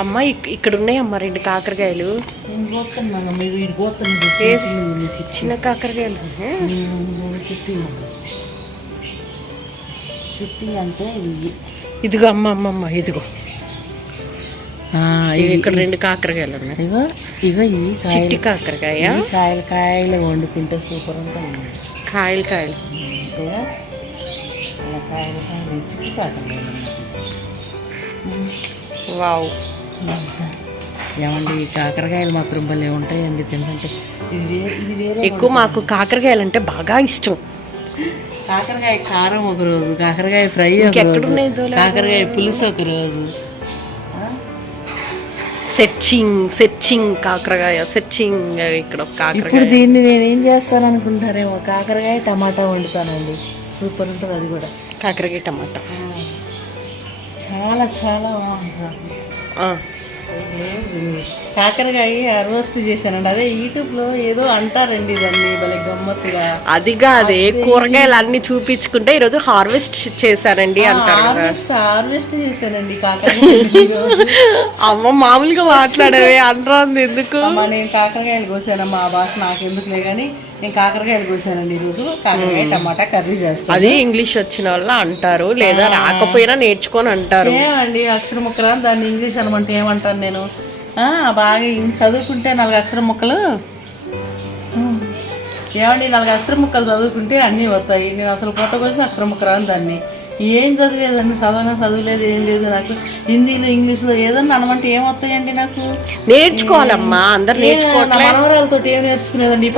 అమ్మ ఇక్కడ ఉన్నాయమ్మ 2 కాకరకాయలు. చిన్న కాకరకాయలు అంటే ఇదిగో అమ్మ ఇదిగో ఇక్కడ 2 కాకరకాయలు ఉన్నాయి. ఇగో ఈ చిట్టి కాకరకాయ. కాయలు వండుకుంటే సూపర్ ఉంటాయి. కాయలు కాయలు చిట్టి కాకరకాయలు. వావ్. ఏమండి కాకరకాయలు మాత్రం భలే ఉంటాయండి తింటుంటే. ఇది వేరే. ఎక్కువ మాకు కాకరకాయలు అంటే బాగా ఇష్టం. కాకరకాయ కారం ఒక రోజు, కాకరకాయ ఫ్రై ఒక రోజు, కాకరకాయ పులుసు ఒక రోజు. సెర్చింగ్ కాకరకాయ సెర్చింగ్. ఇక్కడ ఇప్పుడు దీన్ని నేను ఏం చేస్తాను అనుకుంటారేమో, కాకరకాయ టమాటా వండుతానండి. సూపర్ ఉంటుంది అది కూడా. కాకరకాయ టమాటా చాలా చాలా బాగుంటుంది. కాకరకాయ రోస్ట్ చేశానండి. అదే యూట్యూబ్లో ఏదో అంటారండి దాన్ని భలే గమ్మత్తుగా. అదిగా అదే కూరగాయలు అన్ని చూపించుకుంటే ఈరోజు హార్వెస్ట్ చేశానండి అంటారు. హార్వెస్ట్ చేశానండి కాకరకాయ. అమ్మ మామూలుగా మాట్లాడేవి అంటారు ఎందుకు. నేను కాకరకాయలు కోసానమ్మా. ఆ భాష నాకు ఎందుకులే కానీ నేను కాకరకాయలు కోసానండి ఈరోజు. కాకరకాయ టమాటా కర్రీ చేస్తాను. అది ఇంగ్లీష్ వచ్చిన వాళ్ళు అంటారు, లేదా రాకపోయినా నేర్చుకొని అంటారు. ఏమండి అక్షర ముక్కలు దాన్ని ఇంగ్లీష్ అనమంటే ఏమంటాను నేను. బాగా చదువుకుంటే 4 అక్షర ముక్కలు. ఏమండి 4 అక్షర ముక్కలు చదువుకుంటే అన్నీ వస్తాయి. నేను అసలు పుట్టకొచ్చిన అక్షర ముక్కలు అని దాన్ని ఏం చదివేదండి. చదువులేదు ఏం లేదు నాకు. హిందీలో ఇంగ్లీష్లో ఏదన్నా అనమంటే ఏమొస్తాయండి నాకు. నేర్చుకోవాలమ్మా, అందరు నేర్చుకోవాలి. మనవరాలతో ఏం నేర్చుకునేదండి.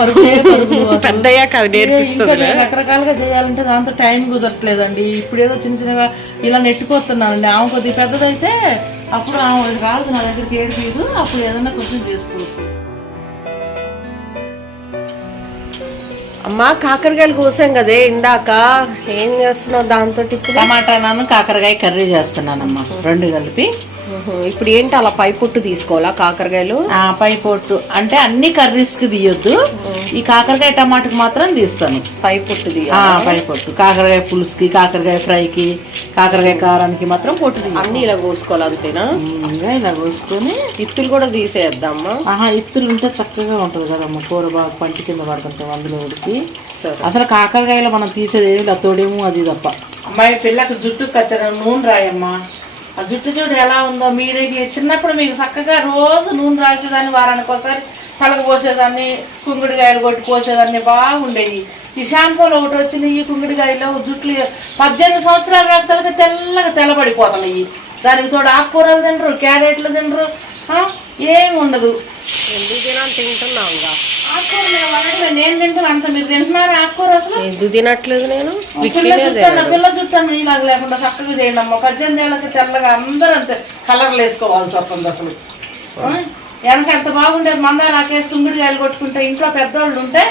రకరకాలుగా చేయాలంటే దాంతో టైం కుదరట్లేదండి. ఇప్పుడు ఏదో చిన్నగా ఇలా నెట్టుకొస్తున్నానండి. ఆమె కొద్దిగా పెద్దదైతే అప్పుడు ఆమె రాదు నా దగ్గరికి ఏడిపోదు. అప్పుడు ఏదన్నా కొంచెం చేసుకోవచ్చు. అమ్మా కాకరకాయలు కోసాం కదే ఇందాక, ఏం చేస్తున్నావు దాంతో? టమాటా కాకరకాయ కర్రీ చేస్తున్నానమ్మా 2 కలిపి. ఇప్పుడు ఏంటి అలా పై పొట్టు తీసుకోవాలా కాకరకాయలు? పై పొట్టు అంటే అన్ని కర్రీస్కి తీయొద్దు. ఈ కాకరకాయ టమాటాకి మాత్రం తీస్తాను పై పొట్టు. పై పొట్టు కాకరకాయ పులుసుకి, కాకరకాయ ఫ్రైకి, కాకరకాయ కారానికి మాత్రం పొట్టు. అన్ని ఇలా కోసుకోవాలి అంతేనా? ఇలా కోసుకొని ఇత్తులు కూడా తీసేద్దామా? ఇత్తులు ఉంటే చక్కగా ఉంటుంది కదమ్మా. కూర బాగా పంటి కింద పడుతుంటాం అందులో ఉడికి. అసలు కాకరకాయలో మనం తీసేది ఏమి తోడేమో అది తప్ప. అమ్మాయి పిల్లకి జుట్టు కత్తెర నూనె రాయమ్మా. ఆ జుట్టు చూడు ఎలా ఉందో. మీరు చిన్నప్పుడు మీకు చక్కగా రోజు నూనె రాసేదాన్ని, వారానికి ఒకసారి తలకు పోసేదాన్ని, కుంకుడికాయలు కొట్టి పోసేదాన్ని, బాగుండేవి. ఈ షాంపూలు ఒకటి వచ్చింది. ఈ కుంకుడికాయలు జుట్లు 18 సంవత్సరాల రాకతలకి తెల్లగా తెల్లబడిపోతున్నాయి. దానికి తోడు ఆకుకూరలు తినరు, క్యారెట్లు తినరు, ఏమి ఉండదు. ఎందుకు తినాలి? తింటున్నావుగా ఆకుకూర. నేను తింటాను అంత, మీరు తింటున్నారు ఆకుకూర? అసలు ఎందుకు తినట్లేదు నేను? పిల్ల జుట్టు ఇలాగ లేకుండా చక్కగా చేయండి అమ్మ. 18 ఏళ్ళకి తెల్లగా అందరూ అంతే కలర్లు వేసుకోవాల్సి వస్తుంది. అసలు వెనక ఎంత బాగుండేది. మందార ఆకేసి కుంగుడికాయలు కొట్టుకుంటే, ఇంట్లో పెద్దవాళ్ళు ఉంటే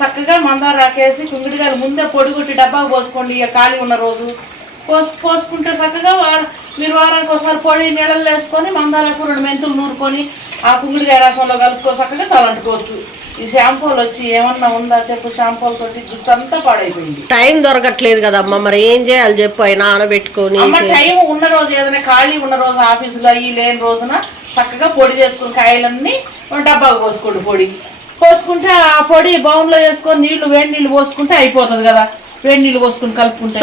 చక్కగా మందార ఆకేసి కుంగుడికాయలు ముందే పొడి కొట్టి డబ్బాకు పోసుకోండి. ఇక ఖాళీ ఉన్న రోజు పోసుకుంటే చక్కగా మీరు వారానికి ఒకసారి పొడి నీళ్ళల్లో వేసుకొని మందారకు 2 మెంతులు నూరుకొని ఆ కుంగుడికాయ రసంలో కలుపుకో చక్కగా తలంటుకోవచ్చు. ఈ షాంపూలు వచ్చి ఏమన్నా ఉందా చెప్పు? షాంపూలతో జుట్టు అంతా పాడైపోయింది. టైం దొరకట్లేదు కదమ్మా, మరి ఏం చేయాలి చెప్పు? అయినా నానబెట్టుకొని టైం ఉన్న రోజు, ఏదైనా ఖాళీ ఉన్న రోజు, ఆఫీసులో ఈ లేని రోజున చక్కగా పొడి చేసుకుని కాయలన్నీ డబ్బాకు పోసుకోండి. పొడి పోసుకుంటే ఆ పొడి బౌన్లో వేసుకొని వేడి నీళ్ళు పోసుకుంటే అయిపోతుంది కదా. వేడి నీళ్ళు పోసుకుని కలుపుకుంటే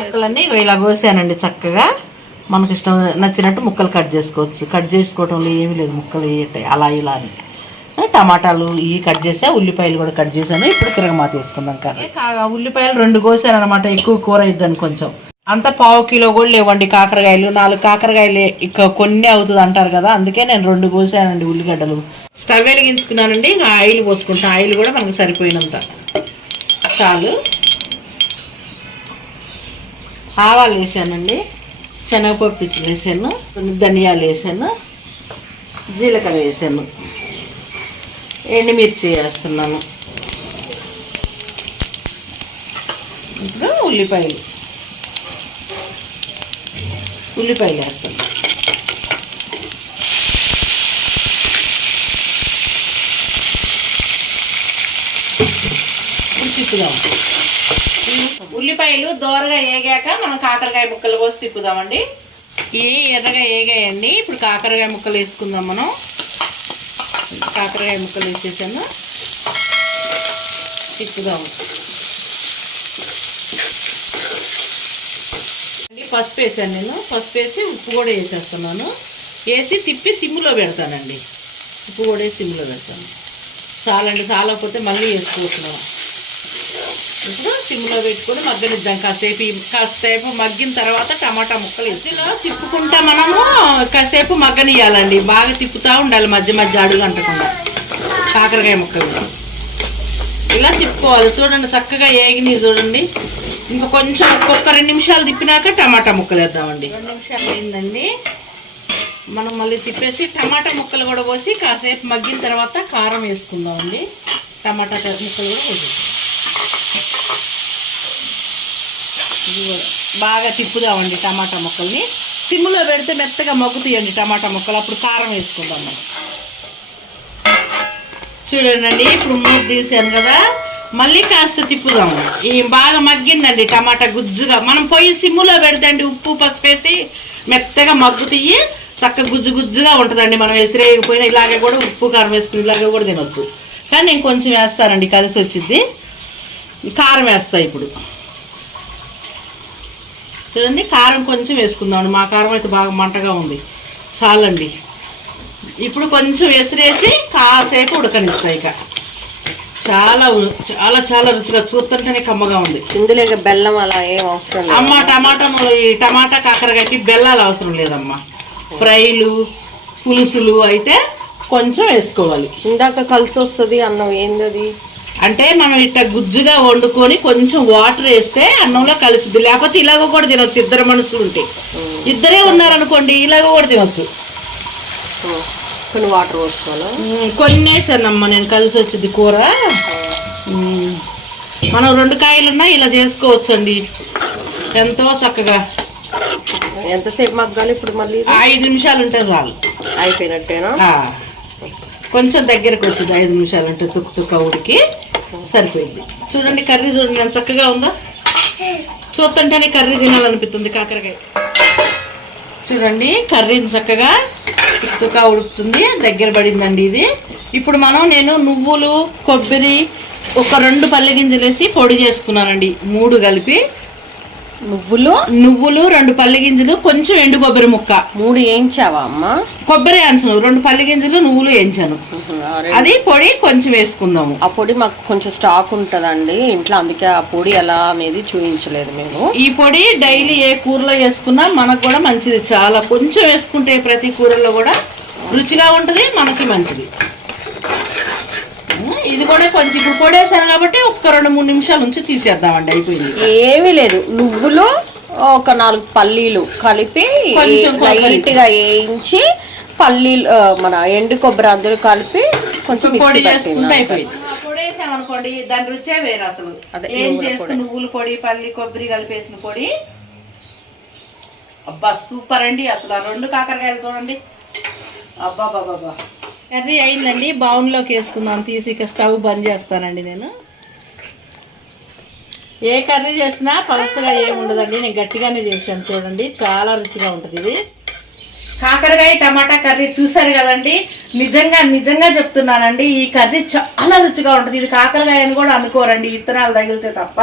ముక్కలన్నీ ఇలా కోసానండి. చక్కగా మనకి ఇష్టం నచ్చినట్టు ముక్కలు కట్ చేసుకోవచ్చు. కట్ చేసుకోవడంలో ఏమీ లేదు, ముక్కలు వేయటాయి అలా ఇలా అని. టమాటాలు ఇవి కట్ చేసా, ఉల్లిపాయలు కూడా కట్ చేశాను. ఇప్పుడు తిరగమాత వేసుకుందాం కర్రీ. ఉల్లిపాయలు 2 కోసాను అనమాట. ఎక్కువ కూర ఇద్దాను కొంచెం. అంతా 1/2 కిలో కూడా లేవండి కాకరకాయలు. 4 కాకరకాయలు ఇక కొన్ని అవుతుంది అంటారు కదా, అందుకే నేను 2 కోసానండి ఉల్లిగడ్డలు. స్టవ్ వెలిగించుకున్నానండి. ఆయిల్ పోసుకుంటాను. ఆయిల్ కూడా మనకు సరిపోయినంత చాలు. ఆవాలు వేసానండి, శనగపప్పు వేసాను, కొన్ని ధనియాలు వేసాను, జీలకర్ర వేసాను, ఎండుమిర్చి వేస్తున్నాను. ఇప్పుడు ఉల్లిపాయలు వేస్తాను. తిప్పుదాం. ఉల్లిపాయలు దోరగా వేగాక మనం కాకరకాయ ముక్కలు పోసి తిప్పుదామండి. ఎర్రగా ఏగాయండి. ఇప్పుడు కాకరకాయ ముక్కలు వేసుకుందాం మనం. కాకరకాయ ముక్కలు వేసేసాను, తిప్పుదాము. పసుపు వేసాను నేను. పసుపు వేసి ఉప్పు కూడా వేసేస్తున్నాను. వేసి తిప్పి సిమ్లో పెడతానండి. ఉప్పు కూడా వేసి సిమ్లో పెడతాను. చాలండి, చాలకపోతే మళ్ళీ వేసుకుంటున్నాం. ఇప్పుడు సిమ్లో పెట్టుకొని మగ్గనిద్దాం కాసేపు మగ్గిన తర్వాత టమాటా ముక్కలు వేసిలో తిప్పుకుంటా మనము కాసేపు మగ్గనియాలండి. బాగా తిప్పుతూ ఉండాలి, మధ్య మధ్య అడుగు అంటకుండా. కాకరకాయ ముక్కలు ఇలా తిప్పుకోవాలి. చూడండి చక్కగా ఏగినాయి చూడండి. ఇంకా కొంచెం ఒక్కొక్క 2 నిమిషాలు తిప్పినాక టమాటా ముక్కలు వేద్దామండి. 2 నిమిషాలు అయిందండి. మనం మళ్ళీ తిప్పేసి టమాటా ముక్కలు కూడా పోసి కాసేపు మగ్గిన తర్వాత కారం వేసుకుందామండి. టమాటా ముక్కలు కూడా పోసి బాగా తిప్పుదామండి. టమాటా ముక్కల్ని సిమ్లో పెడితే మెత్తగా మగ్గుతాయండి టమాటా ముక్కలు. అప్పుడు కారం వేసుకుందాం మనం. చూడండి ఇప్పుడు మూత తీసాను కదా, మళ్ళీ కాస్త తిప్పుదాము. ఈ బాగా మగ్గిందండి టమాటా గుజ్జుగా. మనం పొయ్యి సిమ్లో పెడితే అండి ఉప్పు పసుపు వేసి మెత్తగా మగ్గుతాయి, చక్కగా గుజ్జు గుజ్జుగా ఉంటుందండి. మనం ఎసిరేయకపోయినా ఇలాగే కూడా ఉప్పు కారం వేసుకుని ఇలాగే కూడా తినొచ్చు. కానీ నేను కొంచెం వేస్తానండి, కలిసి వచ్చింది. కారం వేస్తా ఇప్పుడు. చూడండి కారం కొంచెం వేసుకుందామండి. మా కారం అయితే బాగా మంటగా ఉంది, చాలండి. ఇప్పుడు కొంచెం ఎసిరేసి కాసేపు ఉడకనిస్తాయి. ఇక చాలా చాలా చాలా రుచిగా, చూస్తుంటేనే కమ్మగా ఉంది. ఇందులో ఇక బెల్లం అలా ఏం అవసరం లేదు అమ్మ. టమాటా కాకరకాయకి బెల్లాలు అవసరం లేదమ్మా. ఫ్రైలు పులుసులు అయితే కొంచెం వేసుకోవాలి. ఇందాక కలిసి వస్తుంది అన్నం ఏంది అంటే మనం ఇట్లా గుజ్జుగా వండుకొని కొంచెం వాటర్ వేస్తే అన్నంలో కలిసిద్ది. లేకపోతే ఇలాగ కూడా తినొచ్చు. 2 మనుషులు ఉంటే, 2 ఉన్నారనుకోండి ఇలాగ కూడా తినొచ్చు. కొన్ని వాటర్ పోసుకోవాలా? కొన్ని వేసానమ్మా నేను, కలిసి వచ్చింది కూర. మనం 2 కాయలున్నా ఇలా చేసుకోవచ్చు అండి, ఎంతో చక్కగా. ఎంతసేపు మగ్గాలి ఇప్పుడు? మళ్ళీ 5 నిమిషాలు ఉంటే చాలు, అయిపోయినట్టేనా? కొంచెం దగ్గరకు వచ్చింది. 5 నిమిషాలు ఉంటే తుక్క ఉడికి సరిపోయింది. చూడండి కర్రీ చూడండి ఎంత చక్కగా ఉందో. చూస్తుంటేనే కర్రీ తినాలనిపిస్తుంది. కాకరకాయ చూడండి కర్రీ చక్కగా తుక్క ఉడుకుతుంది, దగ్గర పడిందండి ఇది. ఇప్పుడు నేను నువ్వులు కొబ్బరి ఒక 2 పల్లె గింజలు వేసి పొడి చేసుకున్నానండి. 3 కలిపి నువ్వులు 2 పల్లె గింజలు, కొంచెం ఎండు కొబ్బరి ముక్క. 3 వేయించావా అమ్మ? కొబ్బరి వేయించను, 2 పల్లె గింజలు నువ్వులు వేయించాను. అది పొడి కొంచెం వేసుకుందాము. ఆ పొడి మాకు కొంచెం స్టాక్ ఉంటుందండి ఇంట్లో, అందుకే ఆ పొడి ఎలా అనేది చూపించలేదు మేము. ఈ పొడి డైలీ ఏ కూరలో వేసుకున్నా మనకు కూడా మంచిది. చాలా కొంచెం వేసుకుంటే ప్రతి కూరలో కూడా రుచిగా ఉంటుంది, మనకి మంచిది. ఇది కూడా కొంచెం ఇప్పుడు పొడి వేసాను కాబట్టి ఒక 2-3 నిమిషాల నుంచి తీసేద్దామండి. అయిపోయింది. ఏమీ లేదు, నువ్వులు ఒక 4 పల్లీలు కలిపి కొంచెం లైట్ గా వేయించి, పల్లీలు మన ఎండు కొబ్బరి అందులో కలిపి కొంచెం పొడి చేసుకుంటే అయిపోయింది. పొడి వేసామనుకోండి దాని రుచే వేరు అసలు. ఏం చేసుకుని నువ్వుల పొడి పల్లి కొబ్బరి కలిపేసిన పొడి, అబ్బా సూపర్ అండి అసలు. ఆ 2 కాకరకాయలు చూడండి, అబ్బా బాబా. కర్రీ అయిందండి, బౌన్లోకి వేసుకుందాం తీసి. ఇక స్టవ్ బంద్ చేస్తానండి నేను. ఏ కర్రీ చేసినా పలసగా ఏముండదండి, నేను గట్టిగానే చేశాను. చూడండి చాలా రుచిగా ఉంటుంది ఇది. కాకరకాయ టమాటా కర్రీ చూసారు కదండి. నిజంగా చెప్తున్నానండి, ఈ కర్రీ చాలా రుచిగా ఉంటుంది. ఇది కాకరకాయ అని కూడా అనుకోరండి, ఇత్తనాలు తగిలితే తప్ప.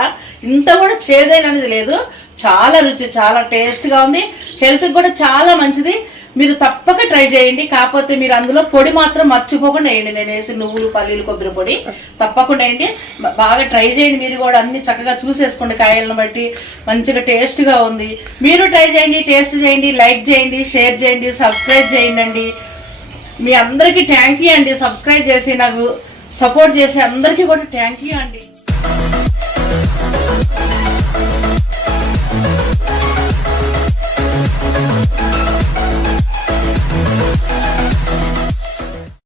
ఇంత కూడా చేదేనది లేదు, చాలా రుచి, చాలా టేస్ట్గా ఉంది. హెల్త్కి కూడా చాలా మంచిది. మీరు తప్పక ట్రై చేయండి. కాకపోతే మీరు అందులో పొడి మాత్రం మర్చిపోకుండా వేయండి. నేను వేసి నువ్వులు పల్లీలు కొబ్బరి పొడి తప్పకుండా వేయండి. బాగా ట్రై చేయండి. మీరు కూడా అన్ని చక్కగా చూసేసుకోండి, కాయలను బట్టి మంచిగా టేస్ట్గా ఉంది. మీరు ట్రై చేయండి, టేస్ట్ చేయండి, లైక్ చేయండి, షేర్ చేయండి, సబ్స్క్రైబ్ చేయండి. మీ అందరికీ థ్యాంక్ యూ అండి. సబ్స్క్రైబ్ చేసి నాకు సపోర్ట్ చేసి అందరికీ కూడా థ్యాంక్ యూ అండి.